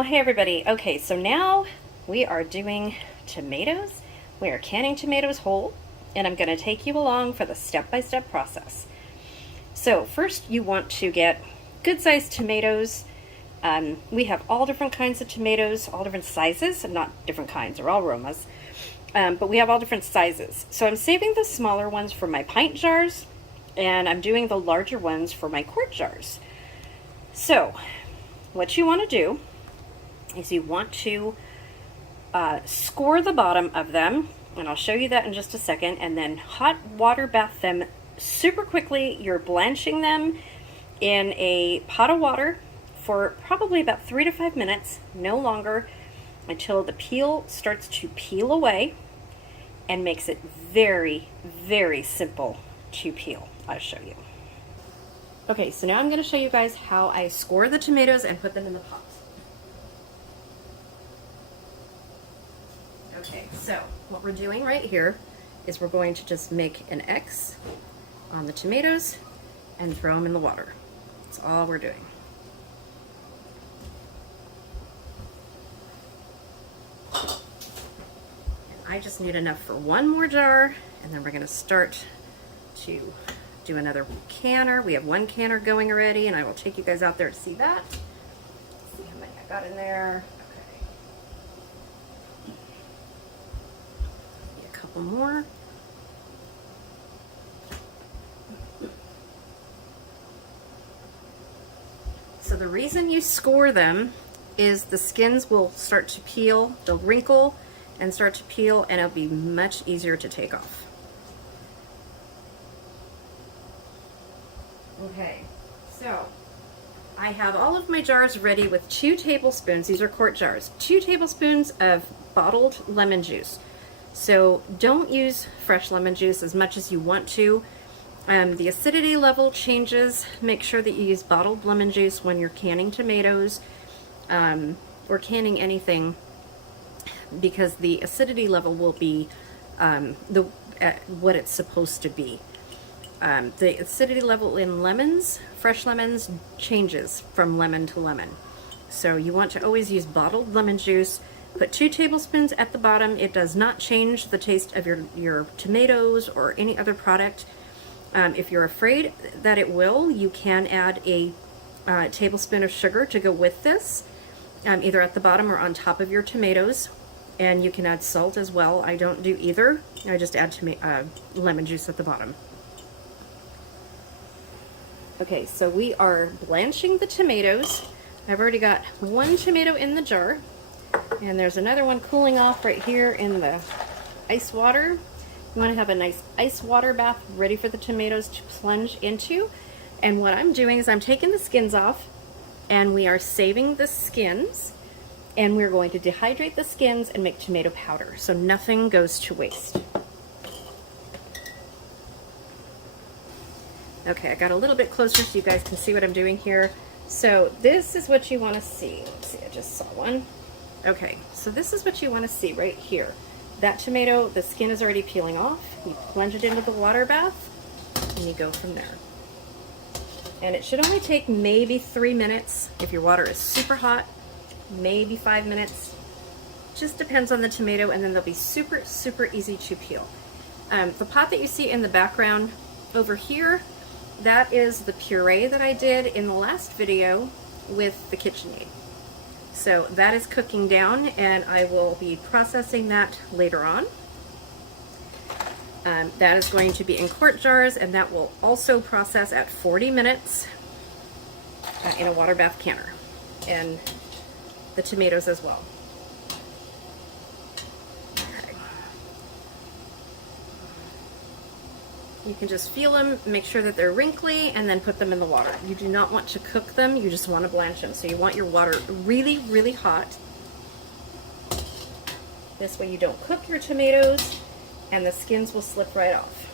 Well, hey everybody. Okay, so now we are doing tomatoes. We are canning tomatoes whole, and I'm going to take you along for the step-by-step process. So first you want to get good-sized tomatoes. We have all different kinds of tomatoes, all different sizes, not different kinds, they're all Romas, but we have all different sizes. So I'm saving the smaller ones for my pint jars, and I'm doing the larger ones for my quart jars. So what you want to do is you want to score the bottom of them, and I'll show you that in just a second, and then hot water bath them super quickly. You're blanching them in a pot of water for probably about 3 to 5 minutes, no longer, until the peel starts to peel away and makes it very, very simple to peel. I'll show you. Okay, so now I'm going to show you guys how I score the tomatoes and put them in the pot. Okay, so what we're doing right here is we're going to just make an X on the tomatoes and throw them in the water. That's all we're doing. And I just need enough for one more jar, and then we're going to start to do another canner. We have one canner going already, and I will take you guys out there to see that. Let's see how many I got in there. Couple more. So the reason you score them is the skins will start to peel, they'll wrinkle and start to peel, and it'll be much easier to take off. Okay, so I have all of my jars ready with 2 tablespoons, these are quart jars, 2 tablespoons of bottled lemon juice. So don't use fresh lemon juice as much as you want to. The acidity level changes. Make sure that you use bottled lemon juice when you're canning tomatoes or canning anything, because the acidity level will be what it's supposed to be. The acidity level in lemons, fresh lemons, changes from lemon to lemon. So you want to always use bottled lemon juice. Put 2 tablespoons at the bottom. It does not change the taste of your tomatoes or any other product. If you're afraid that it will, you can add a tablespoon of sugar to go with this, either at the bottom or on top of your tomatoes. And you can add salt as well. I don't do either. I just add lemon juice at the bottom. Okay, so we are blanching the tomatoes. I've already got 1 tomato in the jar. And there's another one cooling off right here in the ice water. You want to have a nice ice water bath ready for the tomatoes to plunge into. And what I'm doing is I'm taking the skins off, and we are saving the skins, and we're going to dehydrate the skins and make tomato powder, so nothing goes to waste. Okay, I got a little bit closer so you guys can see what I'm doing here. So this is what you want to see. Let's see, I just saw one. Okay, so this is what you want to see right here. That tomato, the skin is already peeling off. You plunge it into the water bath, and you go from there. And it should only take maybe 3 minutes. If your water is super hot, maybe 5 minutes. Just depends on the tomato, and then they'll be super, super easy to peel. The pot that you see in the background over here, that is the puree that I did in the last video with the KitchenAid. So that is cooking down, and I will be processing that later on. That is going to be in quart jars, and that will also process at 40 minutes in a water bath canner, and the tomatoes as well. Okay. You can just feel them, make sure that they're wrinkly, and then put them in the water. You do not want to cook them, you just want to blanch them. So you want your water really, really hot. This way you don't cook your tomatoes, and the skins will slip right off.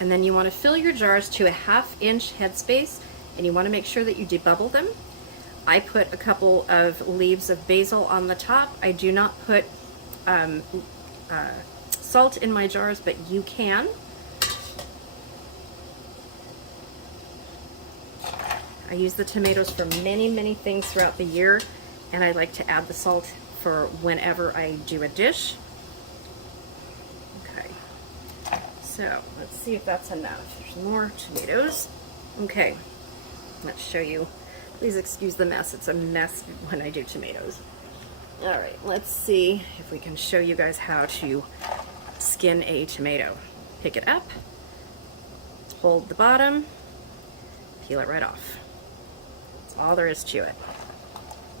And then you want to fill your jars to a 1/2 inch headspace, and you want to make sure that you debubble them. I put a couple of leaves of basil on the top. I do not put salt in my jars, but you can. I use the tomatoes for many things throughout the year, and I like to add the salt for whenever I do a dish. Okay, so let's see if that's enough. There's more tomatoes. Okay, let's show you. Please excuse the mess. It's a mess when I do tomatoes. All right, let's see if we can show you guys how to skin a tomato. Pick it up, hold the bottom, peel it right off. That's all there is to it.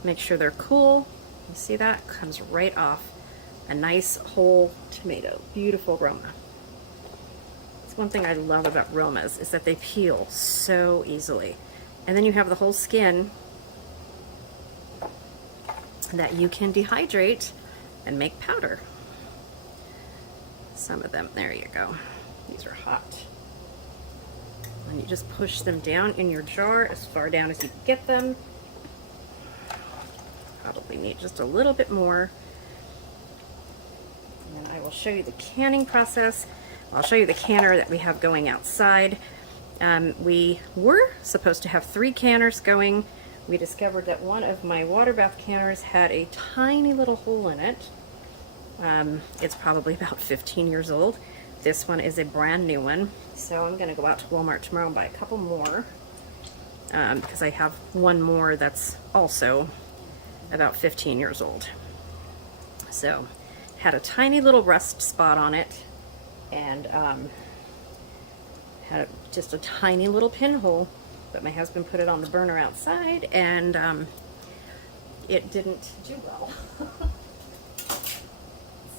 Make sure they're cool. You see that? Comes right off. A nice whole tomato. Beautiful Roma. It's one thing I love about Romas is that they peel so easily. And then you have the whole skin that you can dehydrate and make powder. Some of them, there you go. These are hot. And you just push them down in your jar as far down as you can get them. Probably need just a little bit more. And I will show you the canning process. I'll show you the canner that we have going outside. We were supposed to have 3 canners going. We discovered that one of my water bath canners had a tiny little hole in it. It's probably about 15 years old. This one is a brand new one. So I'm gonna go out to Walmart tomorrow and buy a couple more because I have one more that's also about 15 years old. So had a tiny little rust spot on it, and had just a tiny little pinhole, but my husband put it on the burner outside, and it didn't do well.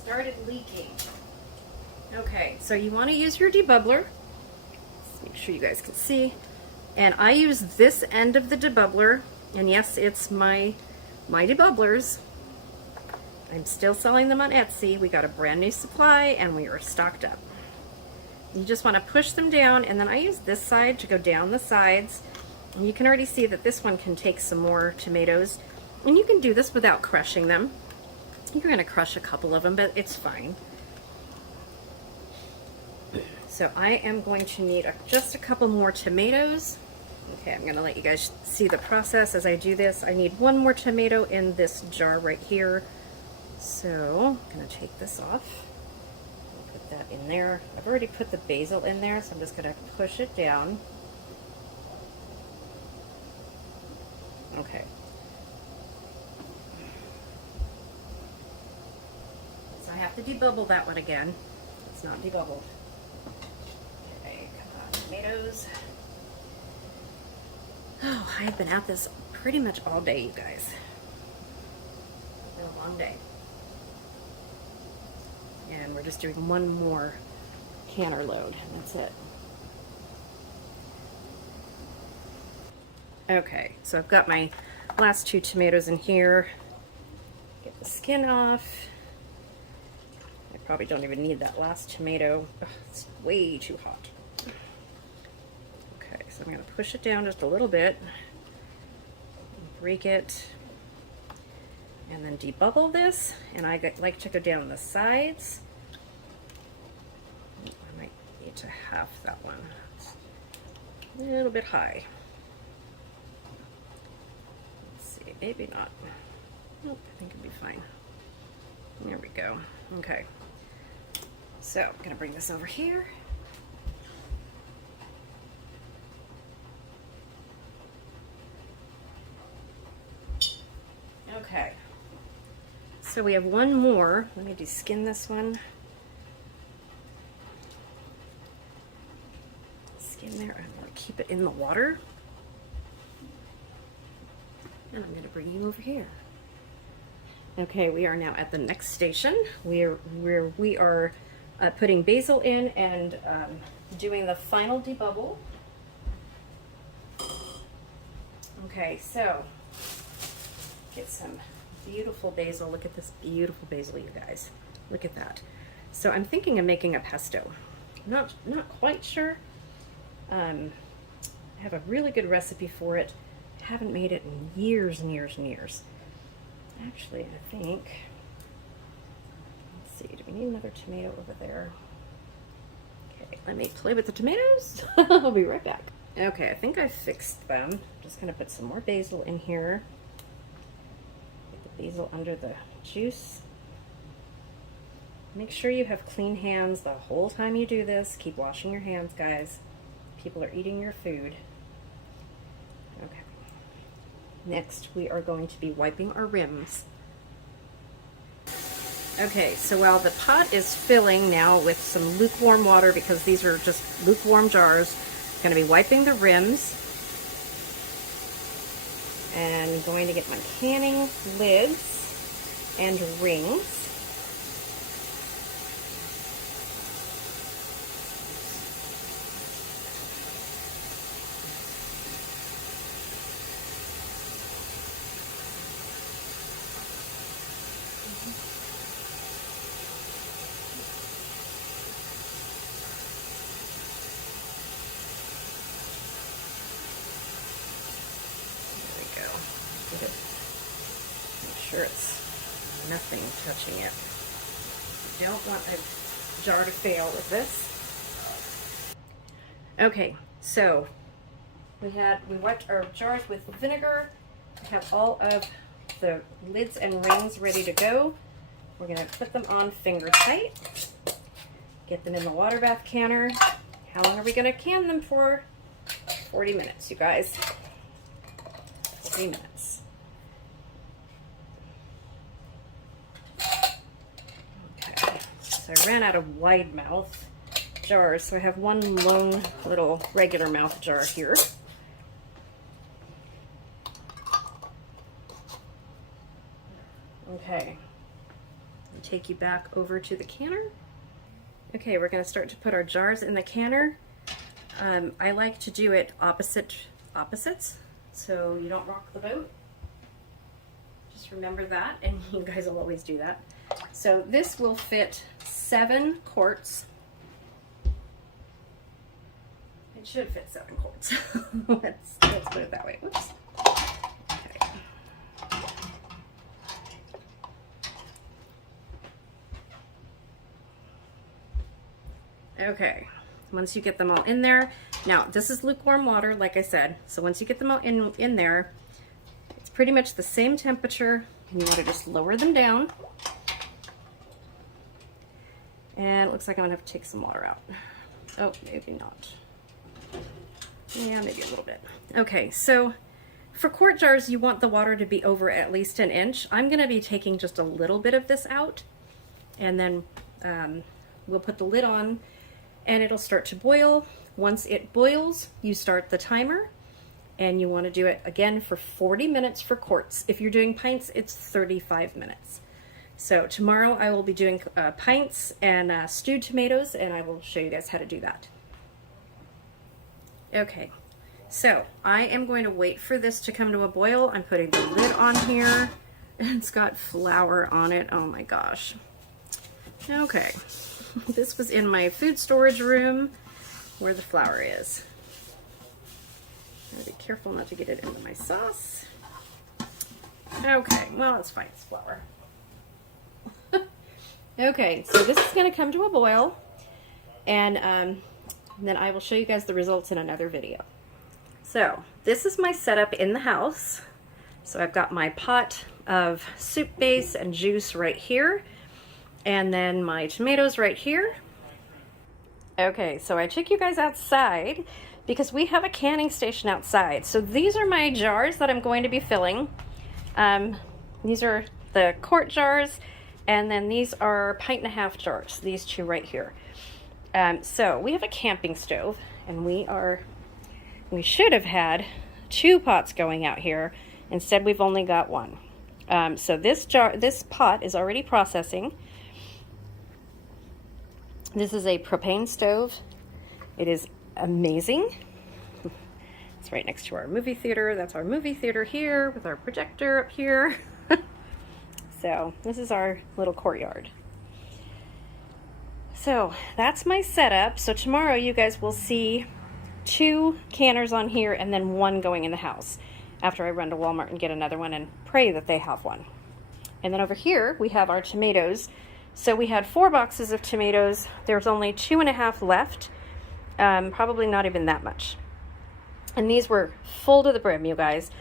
Started leaking. Okay, so you want to use your debubbler. Let's make sure you guys can see. And I use this end of the debubbler, and yes, it's my debubblers. I'm still selling them on Etsy. We got a brand new supply, and we are stocked up. You just want to push them down, and then I use this side to go down the sides. And you can already see that this one can take some more tomatoes. And you can do this without crushing them. You're going to crush a couple of them, but it's fine. So I am going to need just a couple more tomatoes. Okay, I'm going to let you guys see the process as I do this. I need one more tomato in this jar right here. So I'm going to take this off. Put that in there. I've already put the basil in there, so I'm just going to push it down. Okay. So I have to debubble that one again. It's not debubbled. Okay, come on, tomatoes. Oh, I've been at this pretty much all day, you guys. It's been a long day. And we're just doing one more canner load, and that's it. Okay, so I've got my last 2 tomatoes in here. Get the skin off. I probably don't even need that last tomato. Ugh, it's way too hot. Okay, so I'm going to push it down just a little bit, break it, and then debubble this. And I like to go down the sides. I might need to half that one. It's a little bit high. Let's see, maybe not. Nope, I think it'll be fine. There we go. Okay. So I'm going to bring this over here. Okay. So we have one more. Let me deskin this one. Skin there. I want to keep it in the water. And I'm going to bring you over here. Okay, we are now at the next station. We are putting basil in and doing the final debubble. Okay, so get some beautiful basil. Look at this beautiful basil, you guys. Look at that. So I'm thinking of making a pesto. Not quite sure. I have a really good recipe for it. Haven't made it in years and years and years. Actually, I think, let's see, do we need another tomato over there? Okay, let me play with the tomatoes. I'll be right back. Okay, I think I fixed them. Just gonna put some more basil in here. Get the basil under the juice. Make sure you have clean hands the whole time you do this. Keep washing your hands, guys. People are eating your food. Okay. Next, we are going to be wiping our rims. Okay, so while the pot is filling now with some lukewarm water, because these are just lukewarm jars, I'm going to be wiping the rims. And I'm going to get my canning lids and rings. Make sure it's nothing touching it. You don't want a jar to fail with this. Okay, so we wiped our jars with vinegar. We have all of the lids and rings ready to go. We're gonna put them on finger tight. Get them in the water bath canner. How long are we gonna can them for? 40 minutes, you guys. 40 minutes. Okay, so I ran out of wide mouth jars, so I have one lone little regular mouth jar here. Okay, I'll take you back over to the canner. Okay, we're going to start to put our jars in the canner. I like to do it opposites, so you don't rock the boat. Just remember that, and you guys will always do that. So this will fit 7 quarts. It should fit 7 quarts. let's put it that way. Oops. Okay, once you get them all in there, now this is lukewarm water, like I said, so once you get them all in there, it's pretty much the same temperature, and you want to just lower them down. And it looks like I'm gonna have to take some water out. Oh, maybe not. Yeah, maybe a little bit. Okay, so for quart jars, you want the water to be over at least 1 inch. I'm gonna be taking just a little bit of this out, and then we'll put the lid on, and it'll start to boil. Once it boils, you start the timer, and you want to do it again for 40 minutes for quarts. If you're doing pints, it's 35 minutes. So tomorrow I will be doing pints and stewed tomatoes, and I will show you guys how to do that. Okay, so I am going to wait for this to come to a boil. I'm putting the lid on here. It's got flour on it. Oh my gosh. Okay. This was in my food storage room where the flour is. Gotta be careful not to get it into my sauce. Okay, well, it's fine, it's flour. Okay, so this is gonna come to a boil, and then I will show you guys the results in another video. So this is my setup in the house. So I've got my pot of soup base and juice right here, and then my tomatoes right here. Okay, so I took you guys outside because we have a canning station outside. So these are my jars that I'm going to be filling. These are the quart jars, and then these are 1.5 pint jars, these two right here. So we have a camping stove, and we should have had 2 pots going out here. Instead, we've only got 1. So this pot is already processing. This is a propane stove. It is amazing. It's right next to our movie theater. That's our movie theater here with our projector up here. So this is our little courtyard. So that's my setup. So tomorrow you guys will see 2 canners on here and then 1 going in the house after I run to Walmart and get another one and pray that they have one. And then over here we have our tomatoes. So we had 4 boxes of tomatoes. There's only 2.5 left. Probably not even that much. And these were full to the brim, you guys.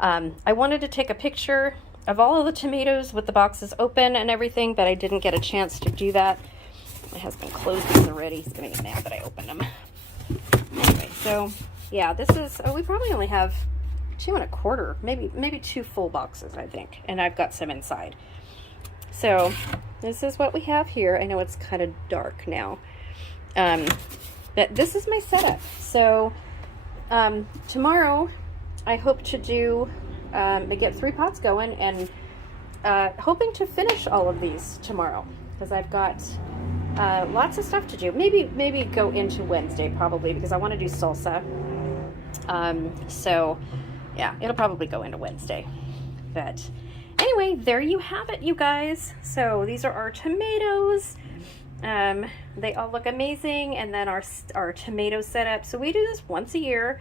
I wanted to take a picture of all of the tomatoes with the boxes open and everything, but I didn't get a chance to do that. My husband closed these already. He's going to get mad that I opened them. Anyway, so yeah, this is, we probably only have 2 1/4, maybe 2 full boxes, I think. And I've got some inside. So this is what we have here. I know it's kind of dark now. But this is my setup. So tomorrow I hope to do, get 3 pots going, and hoping to finish all of these tomorrow, because I've got lots of stuff to do. Maybe go into Wednesday probably, because I want to do salsa. So yeah, it'll probably go into Wednesday. But anyway, there you have it, you guys. So these are our tomatoes. They all look amazing. And then our tomato setup. So we do this once a year.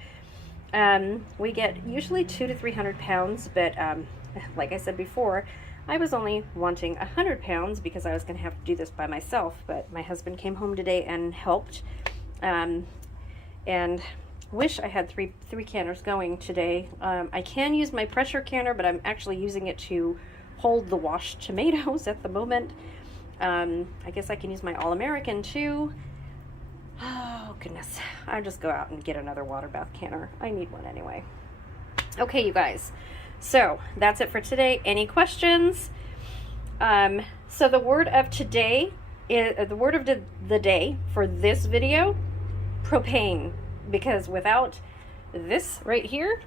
We get usually 200 to 300 pounds, but like I said before, I was only wanting 100 pounds because I was going to have to do this by myself. But my husband came home today and helped, and wish I had three canners going today. I can use my pressure canner, but I'm actually using it to hold the washed tomatoes at the moment. I guess I can use my All-American too. Oh goodness, I'll just go out and get another water bath canner. I need one anyway. Okay, you guys, so that's it for today. Any questions? So the word of today is, the word of the day for this video, propane, because without this right here,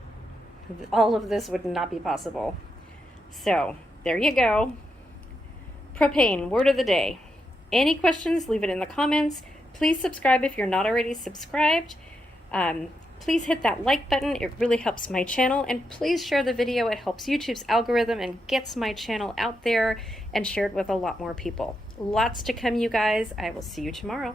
all of this would not be possible. So there you go. Propane, word of the day. Any questions, leave it in the comments. Please subscribe if you're not already subscribed. Please hit that like button. It really helps my channel. And please share the video. It helps YouTube's algorithm and gets my channel out there and shared with a lot more people. Lots to come, you guys. I will see you tomorrow.